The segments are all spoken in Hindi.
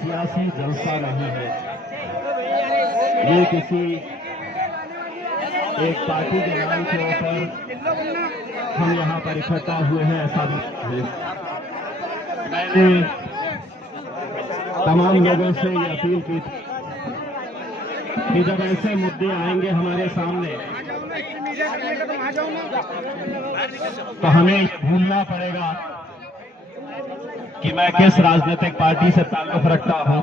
सियासी जलसा नहीं है, ये किसी एक पार्टी के नाम के ऊपर हम यहाँ पर इकट्ठा हुए हैं, ऐसा नहीं है। मैंने तमाम लोगों से ये अपील की थी कि जब ऐसे मुद्दे आएंगे हमारे सामने तो हमें भूलना पड़ेगा कि मैं किस राजनीतिक पार्टी से ताल्लुक रखता हूं,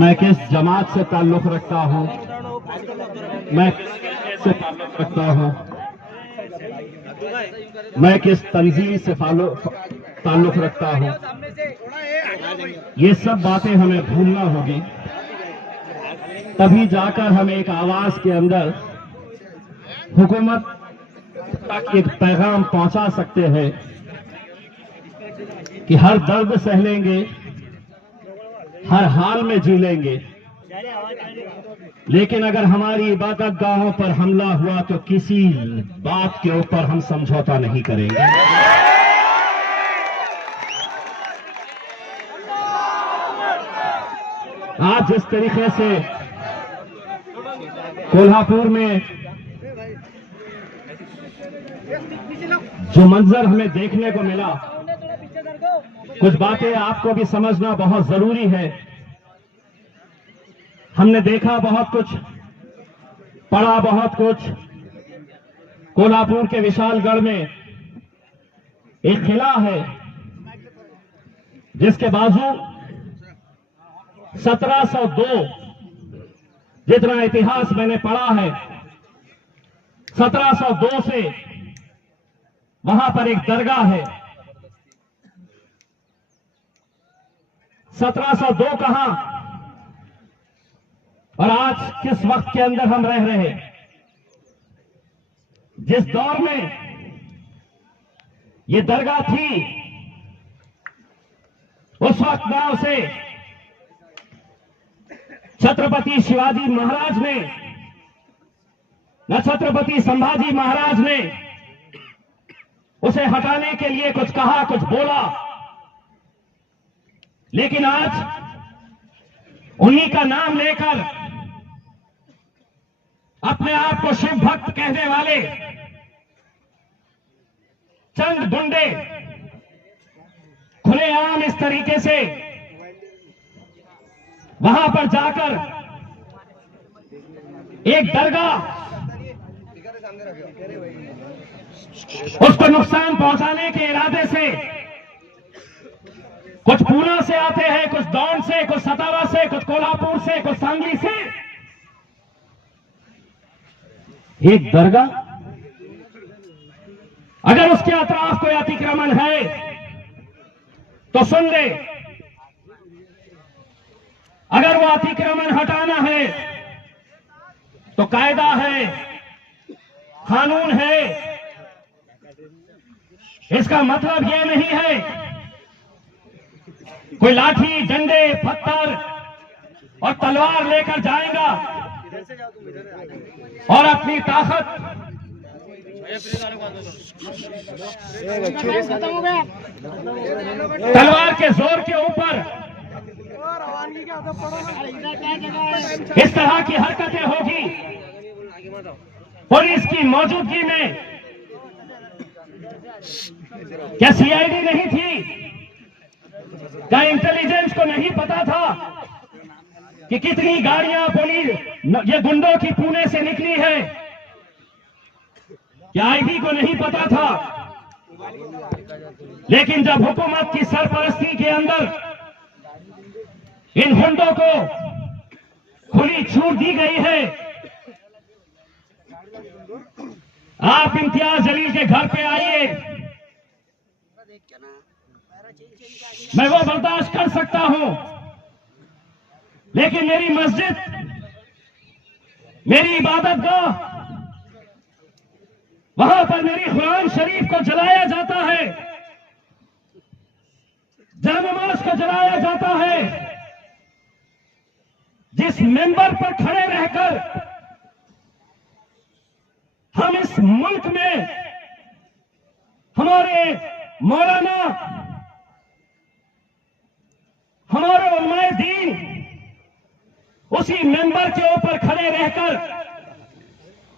मैं किस जमात से ताल्लुक रखता हूं, मैं किस क़िले से ताल्लुक रखता हूं, मैं किस तंजीम से ताल्लुक रखता हूं। ये सब बातें हमें भूलना होगी, तभी जाकर हम एक आवाज के अंदर हुकूमत तक एक पैगाम पहुंचा सकते हैं कि हर दर्द सह लेंगे, हर हाल में जी लेंगे, लेकिन अगर हमारी इबादत गाहों पर हमला हुआ तो किसी बात के ऊपर हम समझौता नहीं करेंगे। आज जिस तरीके से कोल्हापुर में जो मंजर हमें देखने को मिला, कुछ बातें आपको भी समझना बहुत जरूरी है। हमने देखा बहुत कुछ, पढ़ा बहुत कुछ। कोल्हापुर के विशालगढ़ में एक किला है जिसके बाजू 1702, जितना इतिहास मैंने पढ़ा है, 1702 से वहां पर एक दरगाह है। 1702 कहां और आज किस वक्त के अंदर हम रह रहे हैं। जिस दौर में ये दरगाह थी, उस वक्त ना उसे छत्रपति शिवाजी महाराज ने, न छत्रपति संभाजी महाराज ने उसे हटाने के लिए कुछ कहा, कुछ बोला, लेकिन आज उन्हीं का नाम लेकर अपने आप को शिव भक्त कहने वाले चंद गुंडे खुलेआम इस तरीके से वहां पर जाकर एक दरगाह, उसको नुकसान पहुंचाने के इरादे से, कुछ पूना से आते हैं, कुछ दौंड से, कुछ सतारा से, कुछ कोल्हापुर से, कुछ सांगली से, एक दरगाह, अगर उसके अतराफ कोई अतिक्रमण है तो सुन ले, अगर वो अतिक्रमण हटाना है तो कायदा है, कानून है। इसका मतलब यह नहीं है कोई लाठी, डंडे, पत्थर और तलवार लेकर जाएगा और अपनी ताकत तलवार के जोर के ऊपर इस तरह की हरकतें होगी। पुलिस की मौजूदगी में, क्या सीआईडी नहीं थी? क्या इंटेलिजेंस को नहीं पता था कि कितनी गाड़ियां पुलिस ये गुंडों की पुणे से निकली है? क्या आईबी को नहीं पता था? लेकिन जब हुकूमत की सरपरस्ती के अंदर इन गुंडों को खुली छूट दी गई है, आप इम्तियाज जलील के घर पे आइए, मैं वो बर्दाश्त कर सकता हूं, लेकिन मेरी मस्जिद, मेरी इबादत गाह, वहां पर मेरी कुरान शरीफ को जलाया जाता है, जानमाज को जलाया जाता है। जिस मेंबर पर खड़े रहकर हम हम इस मुल्क में हमारे मौलाना, हमारे उलमाए दीन उसी मेंबर के ऊपर खड़े रहकर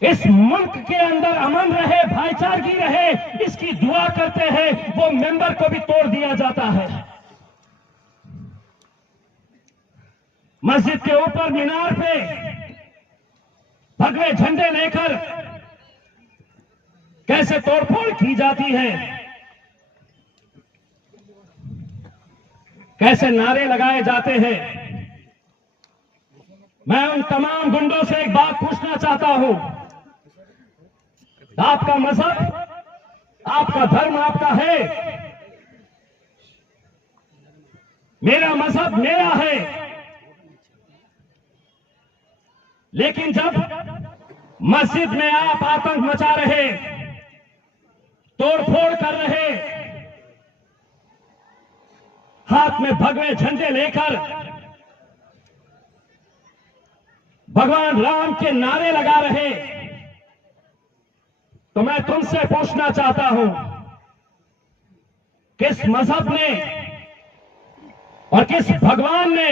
इस मुल्क के अंदर अमन रहे, भाईचारगी रहे, इसकी दुआ करते हैं। वो मेंबर को भी तोड़ दिया जाता है। मस्जिद के ऊपर मीनार पे भगवे झंडे लेकर कैसे तोड़फोड़ की जाती है, कैसे नारे लगाए जाते हैं। मैं उन तमाम गुंडों से एक बात पूछना चाहता हूं, आपका मजहब, आपका धर्म आपका है, मेरा मजहब मेरा है, लेकिन जब मस्जिद में आप आतंक मचा रहे, तोड़फोड़ कर रहे, हाथ में भगवे झंडे लेकर भगवान राम के नारे लगा रहे, तो मैं तुमसे पूछना चाहता हूं, किस मजहब ने और किस भगवान ने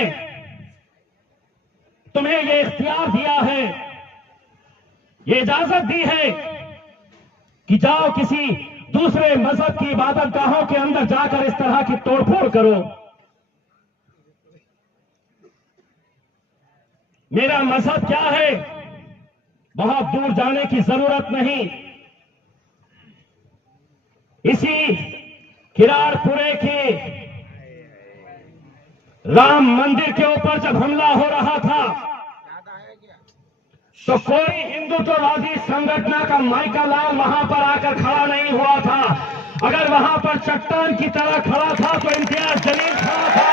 तुम्हें यह इख्तियार दिया है, ये इजाजत दी है कि जाओ किसी दूसरे मजहब की इबादतगाहों के अंदर जाकर इस तरह की तोड़फोड़ करो? मेरा मजहब क्या है, बहुत दूर जाने की जरूरत नहीं। इसी किराड़पुरे के राम मंदिर के ऊपर जब हमला हो रहा था, तो कोई हिंदुत्ववादी संगठन का माइका लाल वहां पर आकर खड़ा नहीं हुआ था। अगर वहां पर चट्टान की तरह खड़ा था तो इम्तियाज जलील खड़ा था।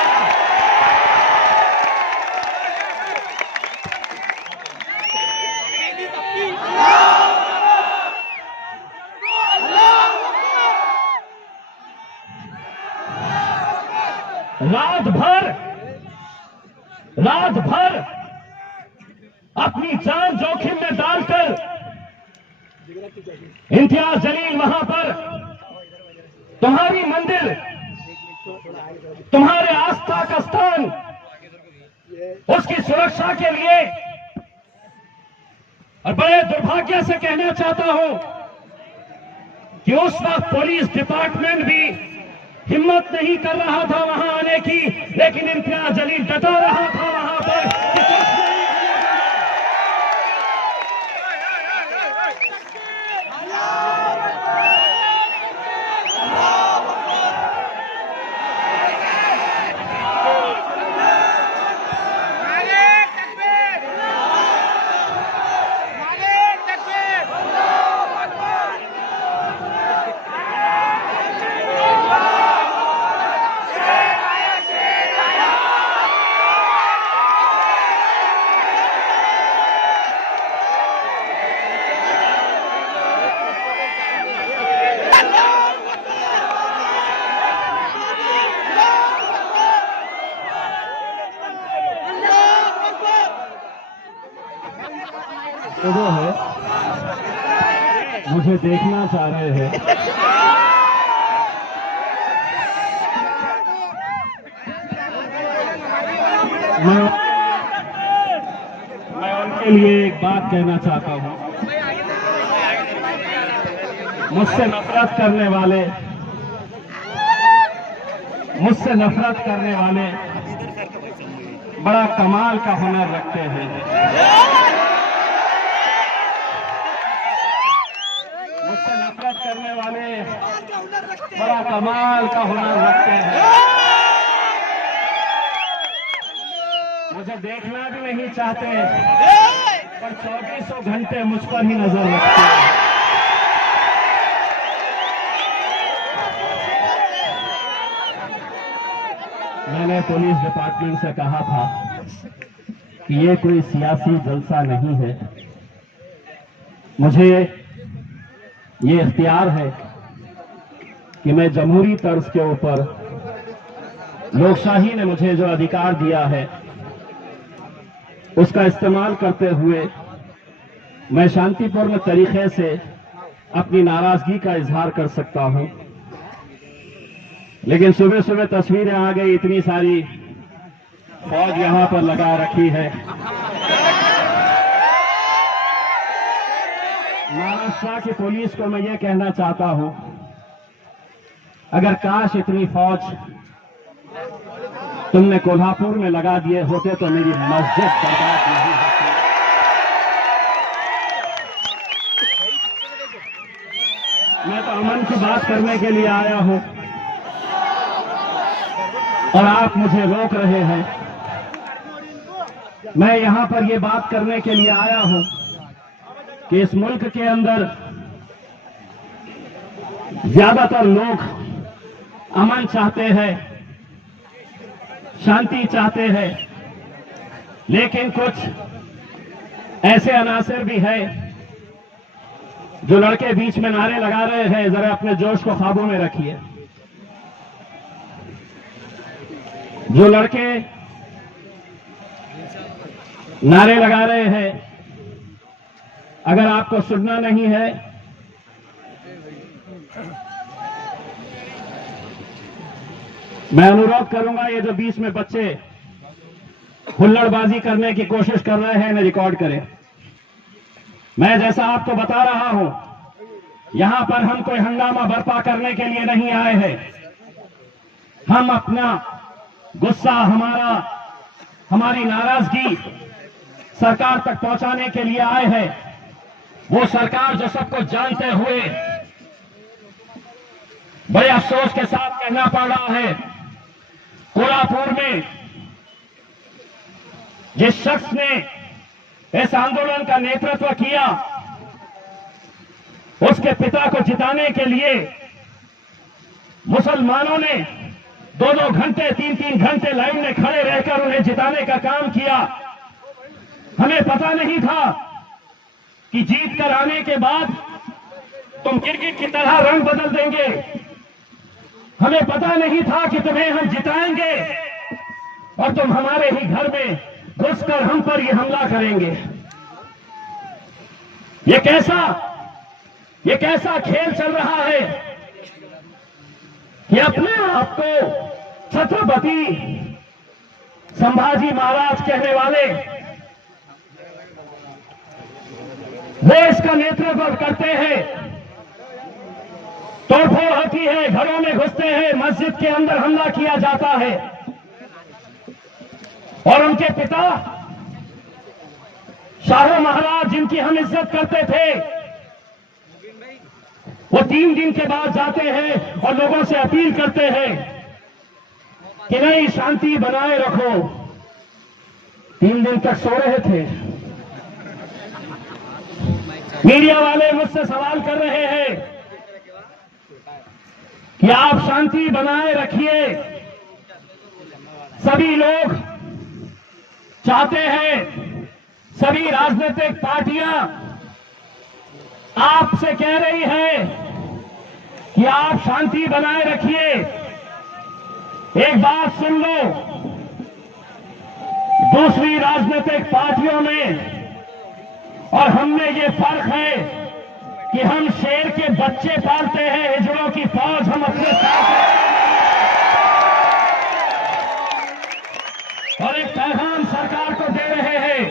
रात भर अपनी जान जोखिम में डालकर इम्तियाज जलील वहां पर तुम्हारी मंदिर, तुम्हारे आस्था का स्थान, उसकी सुरक्षा के लिए, और बड़े दुर्भाग्य से कहना चाहता हूं कि उस वक्त पुलिस डिपार्टमेंट भी हिम्मत नहीं कर रहा था वहां आने की, लेकिन इम्तियाज जलील डटा रहा था वहां पर कि कुछ नहीं वो है, मुझे देखना चाह रहे हैं। मैं उनके लिए एक बात कहना चाहता हूं। मुझसे नफरत करने वाले बड़ा कमाल का हुनर रखते हैं। मुझसे नफरत करने वाले बड़ा कमाल का हुनर रखते हैं। मुझे देखना भी नहीं चाहते, पर 24 घंटे मुझ पर ही नजर रखते हैं। मैंने पुलिस डिपार्टमेंट से कहा था कि ये कोई सियासी जलसा नहीं है, मुझे ये इख्तियार है कि मैं जमहूरी तर्ज के ऊपर, लोकशाही ने मुझे जो अधिकार दिया है उसका इस्तेमाल करते हुए मैं शांतिपूर्ण तरीके से अपनी नाराजगी का इजहार कर सकता हूं। लेकिन सुबह सुबह तस्वीरें आ गई, इतनी सारी फौज यहां पर लगा रखी है। महाराष्ट्र की पुलिस को मैं ये कहना चाहता हूं, अगर काश इतनी फौज तुमने कोल्हापुर में लगा दिए होते तो मेरी मस्जिद बर्बाद नहीं होती। मैं तो अमन की बात करने के लिए आया हूं और आप मुझे रोक रहे हैं। मैं यहां पर यह बात करने के लिए आया हूं कि इस मुल्क के अंदर ज्यादातर लोग अमन चाहते हैं, शांति चाहते हैं, लेकिन कुछ ऐसे अनासर भी हैं जो लड़के बीच में नारे लगा रहे हैं। जरा अपने जोश को काबू में रखिए। जो लड़के नारे लगा रहे हैं, अगर आपको सुनना नहीं है मैं अनुरोध करूंगा, ये जो बीच में बच्चे हुल्लड़बाजी करने की कोशिश कर रहे हैं इन्हें रिकॉर्ड करें। मैं जैसा आपको बता रहा हूं, यहां पर हम कोई हंगामा बर्पा करने के लिए नहीं आए हैं। हम अपना गुस्सा, हमारी नाराजगी सरकार तक पहुंचाने के लिए आए हैं। वो सरकार जो सबको जानते हुए बड़े अफसोस के साथ कहना पड़ रहा है, कोल्हापुर में जिस शख्स ने इस आंदोलन का नेतृत्व किया, उसके पिता को जिताने के लिए मुसलमानों ने 2-2 घंटे 3-3 घंटे लाइन में खड़े रहकर उन्हें जिताने का काम किया। हमें पता नहीं था कि जीत कर आने के बाद तुम क्रिकेट की तरह रंग बदल देंगे। हमें पता नहीं था कि तुम्हें हम जिताएंगे और तुम हमारे ही घर में घुसकर हम पर यह हमला करेंगे। ये कैसा खेल चल रहा है कि अपने आप को छत्रपति संभाजी महाराज कहने वाले वो इसका नेतृत्व करते हैं। तोड़फोड़ होती है, घरों में घुसते हैं, मस्जिद के अंदर हमला किया जाता है और उनके पिता शाह महाराज, जिनकी हम इज्जत करते थे, वो 3 दिन के बाद जाते हैं और लोगों से अपील करते हैं कि नहीं, शांति बनाए रखो। 3 दिन तक सो रहे थे। मीडिया वाले मुझसे सवाल कर रहे हैं कि आप शांति बनाए रखिए। सभी लोग चाहते हैं, सभी राजनीतिक पार्टियां आपसे कह रही है कि आप शांति बनाए रखिए। एक बात सुन लो, दूसरी राजनीतिक पार्टियों में और हमने ये फर्क है कि हम शेर के बच्चे पालते हैं, हिजड़ों की फौज हम अपने साथ और एक पैगाम सरकार को दे रहे हैं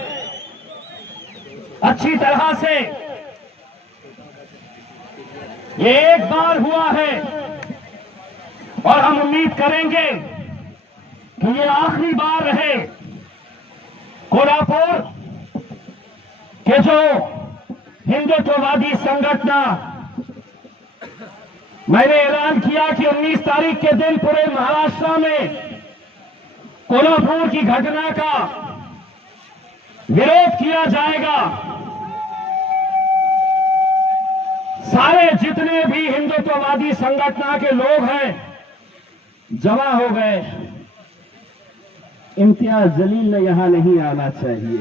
अच्छी तरह से। ये एक बार हुआ है और हम उम्मीद करेंगे कि ये आखिरी बार रहे। कोल्हापुर के जो हिंदुत्ववादी संगठन, मैंने ऐलान किया कि 19 तारीख के दिन पूरे महाराष्ट्र में कोल्हापुर की घटना का विरोध किया जाएगा। सारे जितने भी हिंदुत्ववादी संगठन के लोग हैं जमा हो गए। इम्तियाज जलील ने यहां नहीं आना चाहिए।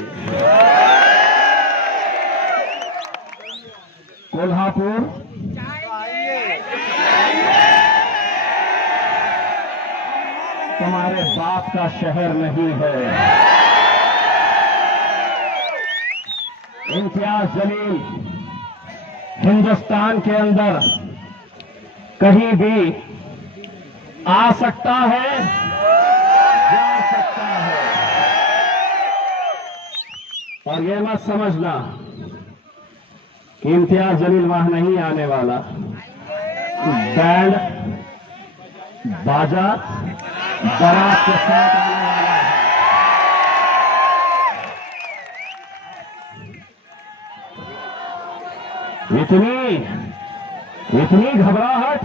कोल्हापुर तुम्हारे बाप का शहर नहीं है। इम्तियाज जलील हिंदुस्तान के अंदर कहीं भी आ सकता है, जा सकता है। और ये मत समझना कि इम्तियाज जलील वहां नहीं आने वाला। बैंड बाजा बारात के साथ आने वाला है। इतनी घबराहट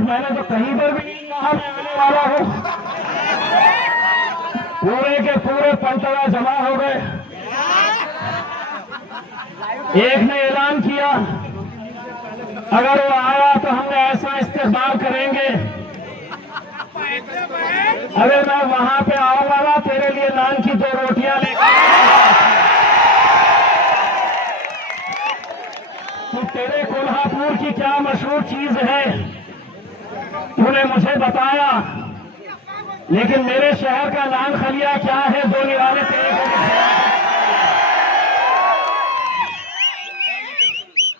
मैंने तो कहीं पर भी नहीं कहा मैं आने वाला हूं। पूरे के पूरे पंतगा जमा हो गए। एक ने ऐलान किया अगर वो आया तो हमने ऐसा इस्तेमाल करेंगे, अगर मैं वहां पे आऊंगा ना तेरे लिए नान की 2 रोटियां लेकर, तो तेरे कोल्हापुर की क्या मशहूर चीज है तूने मुझे बताया, लेकिन मेरे शहर का नान खलिया क्या है 2 निराले तेरे को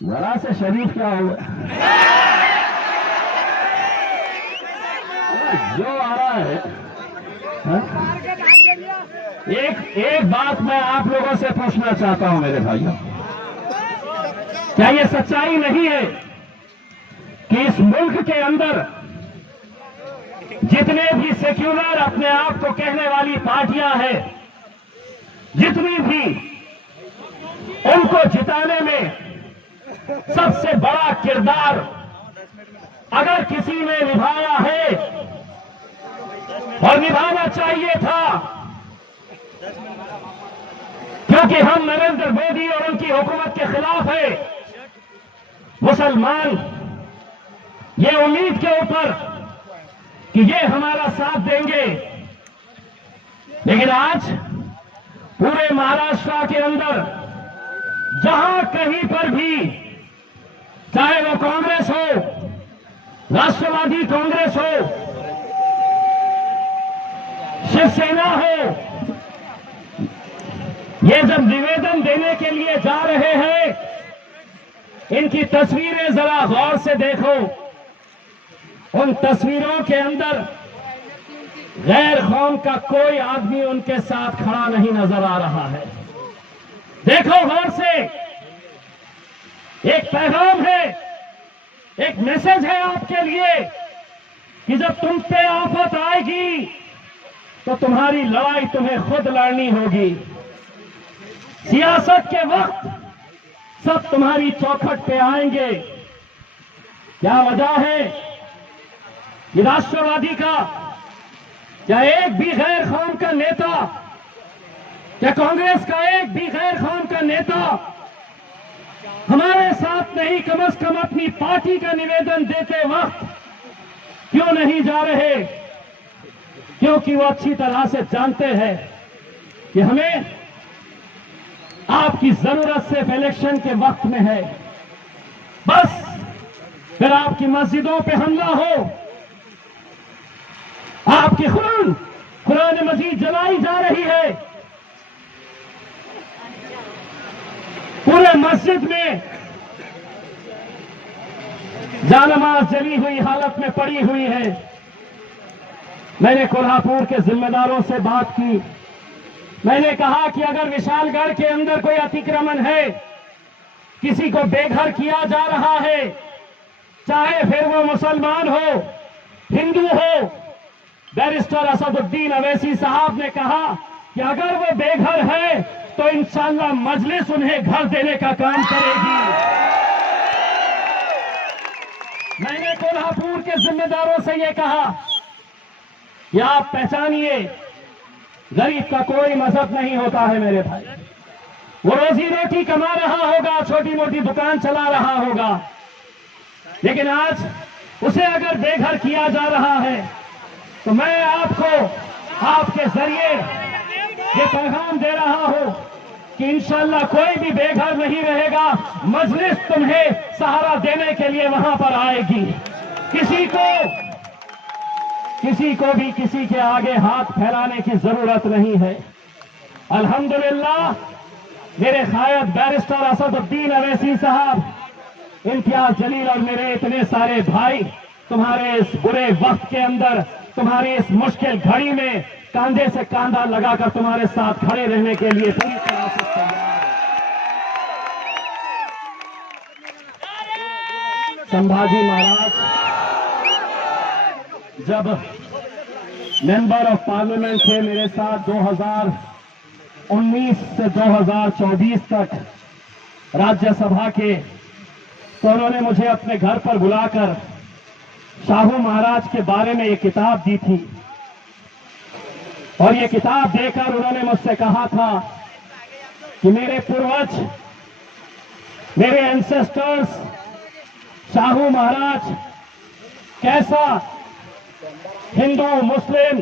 जरा से शरीफ क्या हुआ। जो आ रहा है एक बात मैं आप लोगों से पूछना चाहता हूं मेरे भाइयों, क्या ये सच्चाई नहीं है कि इस मुल्क के अंदर जितने भी सेक्युलर अपने आप को कहने वाली पार्टियां हैं, जितनी भी, उनको जिताने में सबसे बड़ा किरदार अगर किसी ने निभाया है और निभाना चाहिए था, क्योंकि हम नरेंद्र मोदी और उनकी हुकूमत के खिलाफ है। मुसलमान ये उम्मीद के ऊपर कि ये हमारा साथ देंगे, लेकिन आज पूरे महाराष्ट्र के अंदर जहां कहीं पर भी, चाहे वो कांग्रेस हो, राष्ट्रवादी कांग्रेस हो, शिवसेना हो, ये जब निवेदन देने के लिए जा रहे हैं, इनकी तस्वीरें जरा गौर से देखो। उन तस्वीरों के अंदर गैर कौम का कोई आदमी उनके साथ खड़ा नहीं नजर आ रहा है। देखो गौर से, एक पैगाम है, एक मैसेज है आपके लिए कि जब तुम पे आफत आएगी तो तुम्हारी लड़ाई तुम्हें खुद लड़नी होगी। सियासत के वक्त सब तुम्हारी चौखट पे आएंगे। क्या वजह है कि राष्ट्रवादी का क्या एक भी गैर कौम का नेता, क्या कांग्रेस का एक भी गैर कौम का नेता हमारे साथ नहीं, कम से कम अपनी पार्टी का निवेदन देते वक्त क्यों नहीं जा रहे? क्योंकि वो अच्छी तरह से जानते हैं कि हमें आपकी जरूरत सिर्फ इलेक्शन के वक्त में है। बस फिर आपकी मस्जिदों पे हमला हो, आपकी कुरान मजीद जलाई जा रही है, पूरे मस्जिद में जानमाज जली हुई हालत में पड़ी हुई है। मैंने कोल्हापुर के जिम्मेदारों से बात की। मैंने कहा कि अगर विशालगढ़ के अंदर कोई अतिक्रमण है, किसी को बेघर किया जा रहा है, चाहे फिर वो मुसलमान हो, हिंदू हो, बैरिस्टर असदुद्दीन अवैसी साहब ने कहा कि अगर वो बेघर है तो इंशाअल्लाह मजलिस उन्हें घर देने का काम करेगी। मैंने कोल्हापुर के जिम्मेदारों से यह कहा कि आप पहचानिए, गरीब का कोई मजहब नहीं होता है मेरे भाई। वो रोजी रोटी कमा रहा होगा, छोटी मोटी दुकान चला रहा होगा, लेकिन आज उसे अगर बेघर किया जा रहा है तो मैं आपको आपके जरिए ये पैगाम दे रहा हूं कि इंशाअल्लाह कोई भी बेघर नहीं रहेगा। मजलिस तुम्हें सहारा देने के लिए वहां पर आएगी। किसी को भी किसी के आगे हाथ फैलाने की जरूरत नहीं है। अल्हम्दुलिल्लाह मेरे शायद बैरिस्टर असदुद्दीन अवैसी साहब, इम्तियाज जलील और मेरे इतने सारे भाई तुम्हारे इस बुरे वक्त के अंदर, तुम्हारी इस मुश्किल घड़ी में कांधे से कांधा लगाकर तुम्हारे साथ खड़े रहने के लिए पूरी तरह से तैयार हैं। संभाजी महाराज जब मेंबर ऑफ पार्लियामेंट थे मेरे साथ 2019 से 2024 तक राज्यसभा के, तो उन्होंने मुझे अपने घर पर बुलाकर शाहू महाराज के बारे में ये किताब दी थी और ये किताब देकर उन्होंने मुझसे कहा था कि मेरे पूर्वज, मेरे एंसेस्टर्स शाहू महाराज कैसा हिंदू मुस्लिम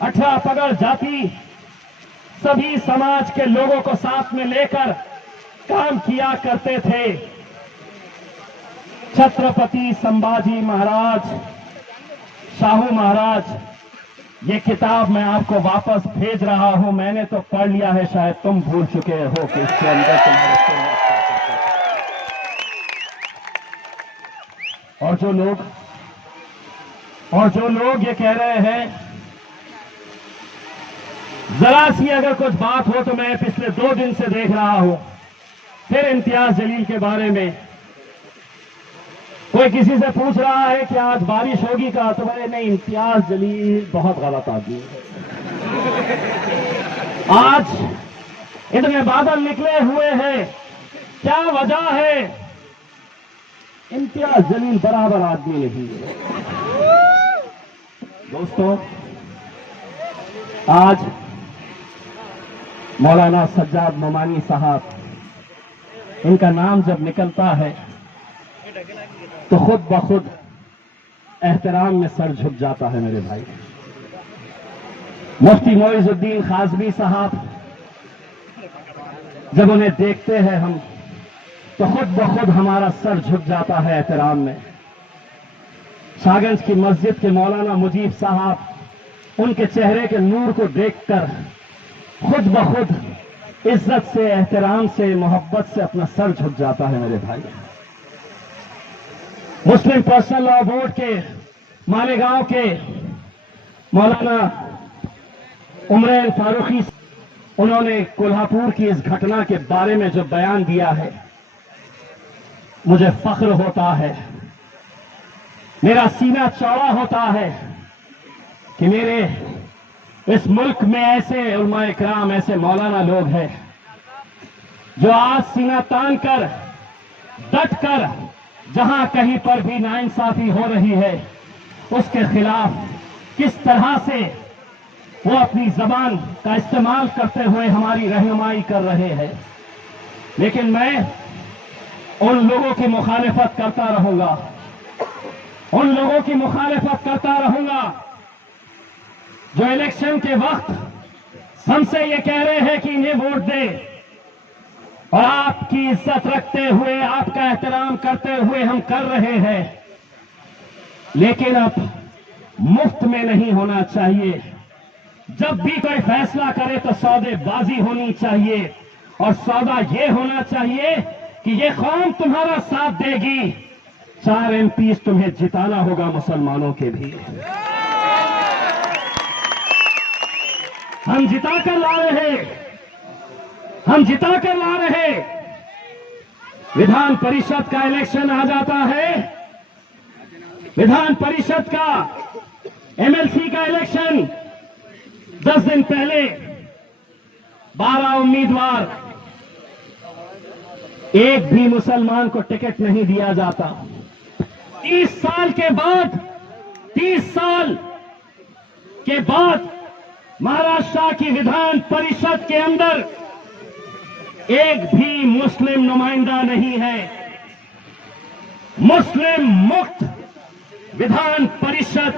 18 पगड़ जाति सभी समाज के लोगों को साथ में लेकर काम किया करते थे। छत्रपति संभाजी महाराज, शाहू महाराज, ये किताब मैं आपको वापस भेज रहा हूं। मैंने तो पढ़ लिया है, शायद तुम भूल चुके हो कि इसके अंदर तुम्हारे और जो लोग ये कह रहे हैं, जरा सी अगर कुछ बात हो तो मैं पिछले 2 दिन से देख रहा हूं, फिर इम्तियाज जलील के बारे में कोई किसी से पूछ रहा है कि आज बारिश होगी का, तो मैंने नहीं, इम्तियाज जलील बहुत गलत आदमी है। आज इतने बादल निकले हुए हैं, क्या वजह है? इम्तियाज जलील बराबर आदमी नहीं है। दोस्तों, आज मौलाना सज्जाद नोमानी साहब, इनका नाम जब निकलता है तो खुद ब खुद एहतराम में सर झुक जाता है मेरे भाई। मुफ्ती मोइजुद्दीन खाजमी साहब, जब उन्हें देखते हैं हम तो खुद ब खुद हमारा सर झुक जाता है एहतराम में। शाहगंज की मस्जिद के मौलाना मुजीब साहब, उनके चेहरे के नूर को देखकर खुद ब खुद इज्जत से, एहतराम से, मोहब्बत से अपना सर झुक जाता है मेरे भाई। मुस्लिम पर्सनल लॉ बोर्ड के मालेगांव के मौलाना उमरैन फारूकी, उन्होंने कोल्हापुर की इस घटना के बारे में जो बयान दिया है, मुझे फख्र होता है, मेरा सीना चौड़ा होता है कि मेरे इस मुल्क में ऐसे उलमाए किराम, ऐसे मौलाना लोग हैं जो आज सीना तान कर, डट कर, जहां कहीं पर भी नाइंसाफी हो रही है उसके खिलाफ किस तरह से वो अपनी जबान का इस्तेमाल करते हुए हमारी रहनुमाई कर रहे हैं। लेकिन मैं उन लोगों की मुखालिफत करता रहूंगा, उन लोगों की मुखालिफत करता रहूंगा जो इलेक्शन के वक्त हमसे ये कह रहे हैं कि इन्हें वोट दे, और आपकी इज्जत रखते हुए, आपका एहतराम करते हुए हम कर रहे हैं। लेकिन अब मुफ्त में नहीं होना चाहिए। जब भी कोई फैसला करे तो सौदेबाजी होनी चाहिए, और सौदा ये होना चाहिए कि ये कौम तुम्हारा साथ देगी। 4 MP तुम्हें जिताना होगा, मुसलमानों के भी। हम जिताकर ला रहे, हम जिताकर ला रहे। विधान परिषद का इलेक्शन आ जाता है, विधान परिषद का, MLC का इलेक्शन 10 दिन पहले 12 उम्मीदवार, एक भी मुसलमान को टिकट नहीं दिया जाता। 30 साल के बाद, 30 साल के बाद महाराष्ट्र की विधान परिषद के अंदर एक भी मुस्लिम नुमाइंदा नहीं है। मुस्लिम मुक्त विधान परिषद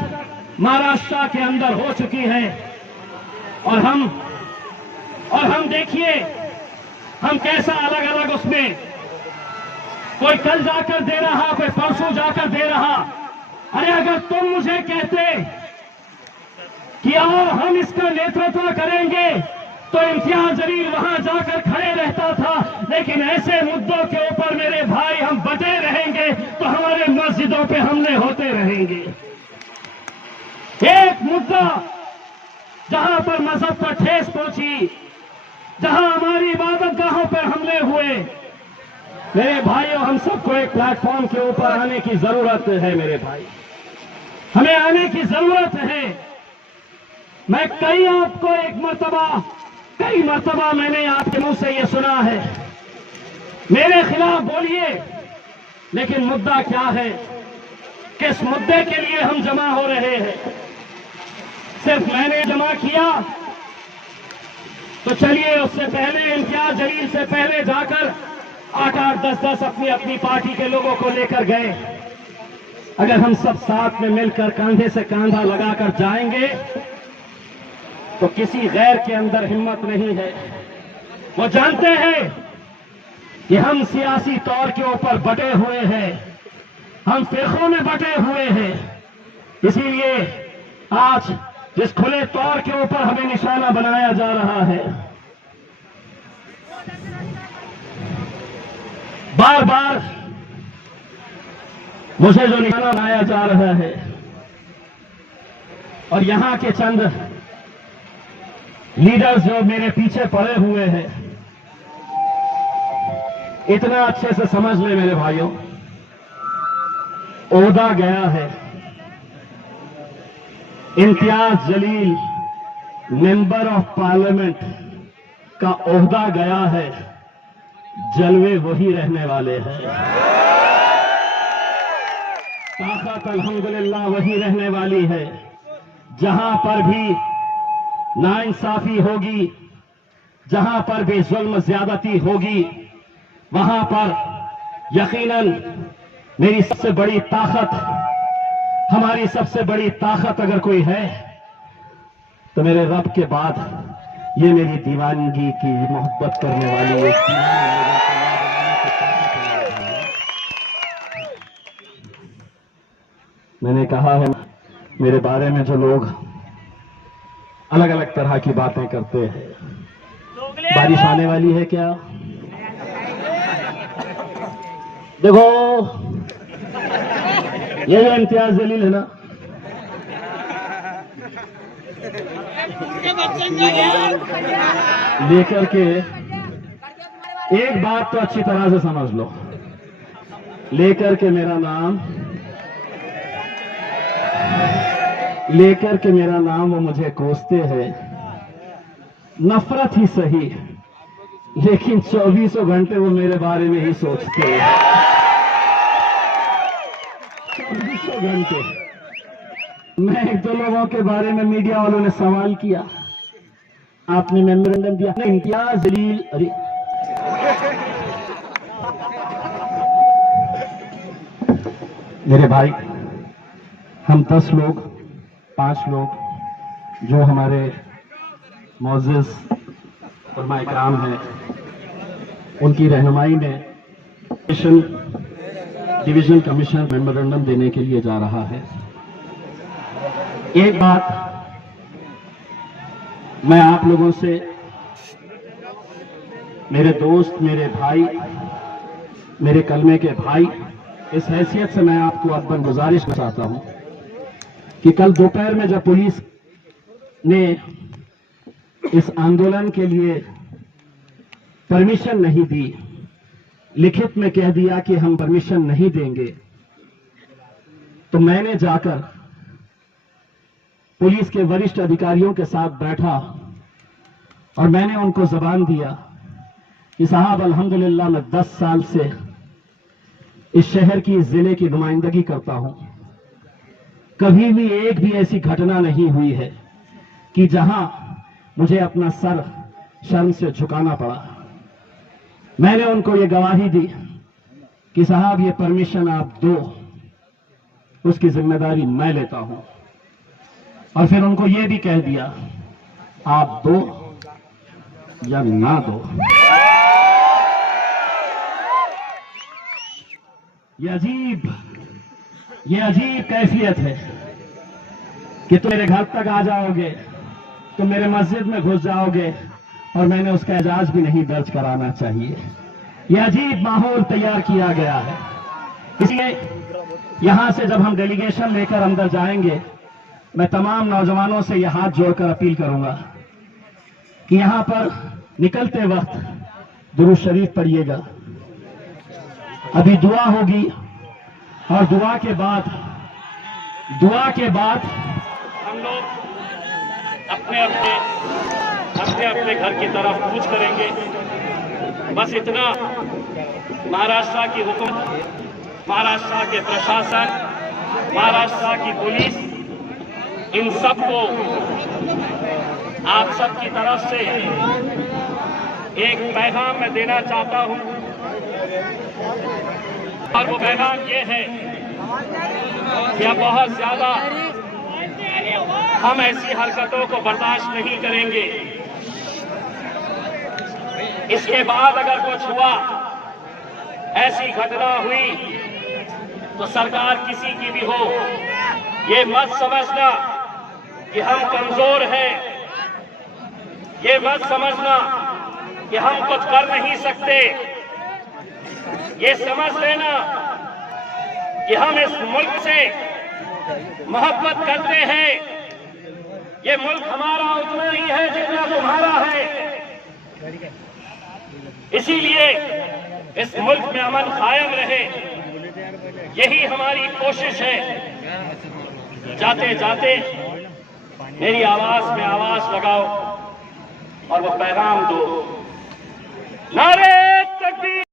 महाराष्ट्र के अंदर हो चुकी है। और हम देखिए, हम कैसा अलग अलग उसमें, कोई कल जाकर दे रहा, कोई परसों जाकर दे रहा। अरे अगर तुम मुझे कहते कि आओ हम इसका नेतृत्व करेंगे, तो इम्तियाज जलील वहां जाकर खड़े रहता था। लेकिन ऐसे मुद्दों के ऊपर मेरे भाई हम बटे रहेंगे तो हमारे मस्जिदों पे हमले होते रहेंगे। एक मुद्दा जहां पर मजहब पर ठेस पहुंची, जहां हमारी इबादतगाहों पर हमले हुए, मेरे भाइयों हम सबको एक प्लेटफॉर्म के ऊपर आने की जरूरत है। मेरे भाई, हमें आने की जरूरत है। मैं कई मर्तबा मैंने आपके मुंह से ये सुना है, मेरे खिलाफ बोलिए, लेकिन मुद्दा क्या है, किस मुद्दे के लिए हम जमा हो रहे हैं? सिर्फ मैंने जमा किया तो चलिए उससे पहले इम्तियाज जलील से पहले जाकर 8-8, 10-10 अपनी अपनी पार्टी के लोगों को लेकर गए। अगर हम सब साथ में मिलकर कंधे से कंधा लगाकर जाएंगे तो किसी गैर के अंदर हिम्मत नहीं है। वो जानते हैं कि हम सियासी तौर के ऊपर बटे हुए हैं, हम फिरकों में बटे हुए हैं। इसीलिए आज जिस खुले तौर के ऊपर हमें निशाना बनाया जा रहा है, बार बार मुझे जो निशाना बनाया जा रहा है, और यहां के चंद लीडर्स जो मेरे पीछे पड़े हुए हैं, इतना अच्छे से समझ ले मेरे भाइयों, ओहदा गया है, Imtiaz Jaleel member of parliament का ओहदा गया है, जलवे वही रहने वाले हैं, ताकत अल्हम्दुलिल्लाह वही रहने वाली है। जहां पर भी नाइंसाफी होगी, जहां पर भी जुल्म ज्यादती होगी, वहां पर यकीनन मेरी सबसे बड़ी ताकत, हमारी सबसे बड़ी ताकत अगर कोई है तो मेरे रब के बाद ये मेरी दीवानगी की मोहब्बत करने वाली एक मैंने कहा है, मेरे बारे में जो लोग अलग अलग तरह की बातें करते हैं, बारिश आने वाली है क्या? देखो ये जो इम्तियाज जलील है ना, लेकर के एक बात तो अच्छी तरह से समझ लो, लेकर के मेरा नाम वो मुझे कोसते हैं, नफरत ही सही, लेकिन 24 घंटे वो मेरे बारे में ही सोचते हैं। 24 घंटे। मैं एक दो लोगों के बारे में मीडिया वालों ने सवाल किया, आपने मेमोरेंडम दिया, इम्तियाज जलील, अरे मेरे भाई, हम 10 लोग, 5 लोग जो हमारे मोअज़्ज़िज़ उलमा इकराम हैं, उनकी रहनुमाई में डिवीजन कमीशन मेमोरेंडम देने के लिए जा रहा है। एक बात मैं आप लोगों से, मेरे दोस्त, मेरे भाई, मेरे कलमे के भाई, इस हैसियत से मैं आपको अकबर गुजारिश चाहता हूं कि कल दोपहर में जब पुलिस ने इस आंदोलन के लिए परमिशन नहीं दी, लिखित में कह दिया कि हम परमिशन नहीं देंगे, तो मैंने जाकर पुलिस के वरिष्ठ अधिकारियों के साथ बैठा और मैंने उनको जबान दिया कि साहब अल्हम्दुलिल्लाह मैं 10 साल से इस शहर की, इस जिले की नुमाइंदगी करता हूं, कभी भी एक भी ऐसी घटना नहीं हुई है कि जहां मुझे अपना सर शर्म से झुकाना पड़ा। मैंने उनको ये गवाही दी कि साहब ये परमिशन आप दो, उसकी जिम्मेदारी मैं लेता हूं, और फिर उनको ये भी कह दिया आप दो या ना दो। ये अजीब कैफियत है कि तुम मेरे घर तक आ जाओगे, तुम मेरे मस्जिद में घुस जाओगे, और मैंने उसका एजाज भी नहीं दर्ज कराना चाहिए। यह अजीब माहौल तैयार किया गया है। इसलिए यहां से जब हम डेलीगेशन लेकर अंदर जाएंगे, मैं तमाम नौजवानों से यह हाथ जोड़कर अपील करूंगा कि यहां पर निकलते वक्त दुरूद शरीफ पढ़िएगा। अभी दुआ होगी और दुआ के बाद हम लोग अपने अपने घर की तरफ कूच करेंगे। बस इतना, महाराष्ट्र की हुकूमत, महाराष्ट्र के प्रशासन, महाराष्ट्र की पुलिस, इन सबको आप सब की तरफ से एक पैगाम मैं देना चाहता हूं, और वो पैगाम ये है कि अब बहुत ज्यादा हम ऐसी हरकतों को बर्दाश्त नहीं करेंगे। इसके बाद अगर कुछ हुआ, ऐसी घटना हुई, तो सरकार किसी की भी हो, ये मत समझना कि हम कमजोर हैं, ये मत समझना कि हम कुछ कर नहीं सकते। ये समझ लेना कि हम इस मुल्क से मोहब्बत करते हैं। ये मुल्क हमारा उतना ही है जितना तुम्हारा है। इसीलिए इस मुल्क में अमन कायम रहे, यही हमारी कोशिश है। जाते जाते मेरी आवाज में आवाज लगाओ और वो पैगाम दो, नारे तकबीर।